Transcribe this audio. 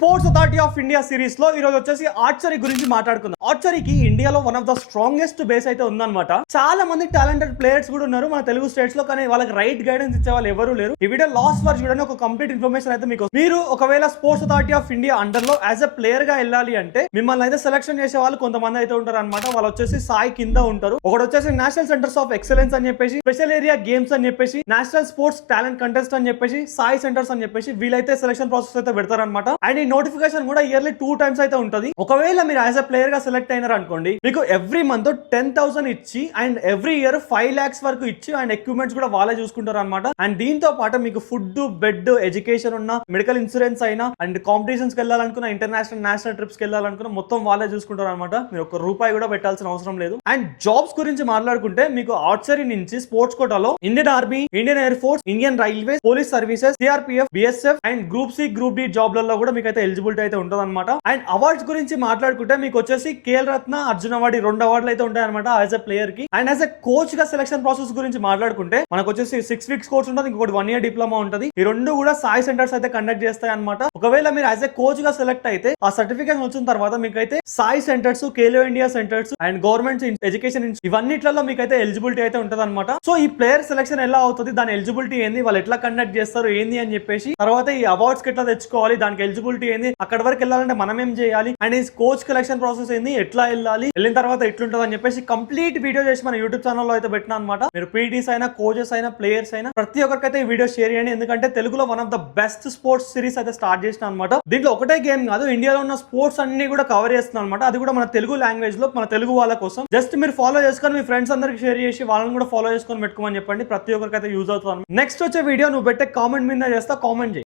Sports authority of India series లో ఈ రోజు వచ్చేసి ఆర్చరీ గురించి మాట్లాడుకుందాం. ఆర్చరీకి ఇండియాలో one of the strongest base అయితే ఉందన్నమాట. చాలా మంది టాలెంటెడ్ ప్లేయర్స్ కూడా ఉన్నారు మన తెలుగు స్టేట్స్ లో, కానీ వాళ్ళకి రైట్ గైడెన్స్ ఇచ్చే వాళ్ళు ఎవరు లేరు. ఈ వీడియో లాస్ట్ వరకు చూడండి, ఒక కంప్లీట్ ఇన్ఫర్మేషన్ అయితే మీకు. మీరు ఒకవేళ sports authority of India under లో యాజ్ ఎ ప్లేయర్ గా వెళ్ళాలి అంటే మిమ్మల్ని అయితే సెలెక్షన్ చేసే వాళ్ళు కొంతమంది అయితే ఉంటారు అనమాట. వాళ్ళు వచ్చేసి సాయి కింద ఉంటారు. ఒకటి వచ్చేసి నేషనల్ సెంటర్స్ ఆఫ్ ఎక్సలెన్స్ అని చెప్పేసి, స్పెషల్ ఏరియా గేమ్స్ అని చెప్పేసి, నేషనల్ స్పోర్ట్స్ టాలెంట్ కంటెస్ట్ అని చెప్పేసి, సాయి సెంటర్స్ అని చెప్పేసి వీళ్ళైతే సెలెక్షన్ ప్రాసెస్ అయితే పెడతారు అనమాట. అండ్ ఈ నోటిఫికేషన్ కూడా ఇయర్లీ 2 times అయితే ఉంటుంది. ఒకవేళ మీరు యాజ్ అ ప్లేయర్ గా సెలెక్ట్ అయినారు అనుకోండి, మీకు ఎవ్రీ మంత్ 10,000 ఇచ్చి అండ్ ఎవ్రీ ఇయర్ 5 lakhs వరకు ఇచ్చి అండ్ ఎక్విప్మెంట్స్ కూడా వాళ్ళే చూసుకుంటారు అనమాట. అండ్ దీంతో పాటు మీకు ఫుడ్, బెడ్, ఎడ్యుకేషన్ ఉన్న, మెడికల్ ఇన్సూరెన్స్ అయినా అండ్ కాంపిటీషన్స్ కి వెళ్ళాలనుకున్న, ఇంటర్నేషనల్ నేషనల్ ట్రిప్స్ కి వెళ్ళాలనుకున్న మొత్తం వాళ్ళే చూసుకుంటారు అనమాట. మీరు ఒక రూపాయి కూడా పెట్టాల్సిన అవసరం లేదు. అండ్ జాబ్స్ గురించి మాట్లాడుకుంటే మీకు ఆర్చరీ నుంచి స్పోర్ట్స్ కోటాలో Indian army, Indian air force, Indian railways, police services, CRPF, BSF and group C, group D జాబ్లలో కూడా మీకు అయితే ఎలిజిబిలిటీ అయితే ఉంటుంది అనమాట. అండ్ అవార్డ్స్ గురించి మాట్లాడుకుంటే మీకు వచ్చేసి కేఎల్ రత్న, అర్జున్ అవార్డు 2 అవార్డులు అయితే ఉంటాయి అనమాట యాజ్ ఎ ప్లేయర్ కి. అండ్ యాజ్ ఎ కోచ్ గా సెలక్షన్ ప్రాసెస్ గురించి మాట్లాడుకుంటే మనకు వచ్చేసి 6 weeks కోర్స్ ఉంటుంది, ఇంకొకటి 1 year డిప్లొమా ఉంటుంది. ఈ రెండు కూడా సాయి సెంటర్స్ అయితే కండక్ట్ చేస్తాయి అనమాట. ఒకవేళ మీరు యాజ్ ఎ కోచ్ గా సెలెక్ట్ అయితే ఆ సర్టిఫికేషన్ వచ్చిన తర్వాత మీకైతే SAI centres, Khelo India centres and government education ఇవన్నిట్లలో మీకైతే ఎలిజిబిలిటీ అయితే ఉంటుంది అనమాట. సో ఈ ప్లేయర్ సెలక్షన్ ఎలా అవుతుంది, దాని ఎలిజిబిలిటీ ఏంది, వాళ్ళు ఎట్లా కండక్ట్ చేస్తారు ఏంది అని చెప్పేసి, తర్వాత ఈ అవార్డ్స్ కి ఎట్లా తెచ్చుకోవాలి, దానికి ఎలిజిబిలిటీ ఏంది, అక్కడ వరకు వెళ్ళాలంటే మనం ఏం చేయాలి, అండ్ ఈ కోచ్ సెలక్షన్ ప్రాసెస్ ఏంది, ఎట్లా వెళ్ళాలి, వెళ్ళిన తర్వాత ఎట్లుంటుంది అని చెప్పేసి కంప్లీట్ వీడియో చేసి మన యూట్యూబ్ ఛానల్లో అయితే పెట్టినా అనమాట. మీరు పీటీస్ అయినా, కోచెస్ అయినా, ప్లేయర్స్ అయినా ప్రతి ఒక్కరికైతే ఈ వీడియో షేర్ చేయండి. ఎందుకంటే తెలుగులో one of the best sports series అయితే స్టార్ట్ చేసిన అనమాట. దీంట్లో ఒకటే గేమ్ కాదు, ఇండియాలో ఉన్న స్పోర్ట్స్ అన్ని కూడా కవర్ చేస్తున్నాం అనమాట. అది కూడా మన తెలుగు లాంగ్వేజ్ లో, మన తెలుగు వాళ్ళ కోసం. జస్ట్ మీరు ఫాలో చేసుకొని మీ ఫ్రెండ్స్ అందరికి షేర్ చేసి వాళ్ళని కూడా ఫాలో చేసుకొని పెట్టుకోమని చెప్పండి. ప్రతి ఒక్కరికైతే యూజ్ అవుతుంది. నెక్స్ట్ వచ్చే వీడియో నువ్వు పెట్టే కామెంట్ మీద చేస్తా, కామెంట్ చేయి.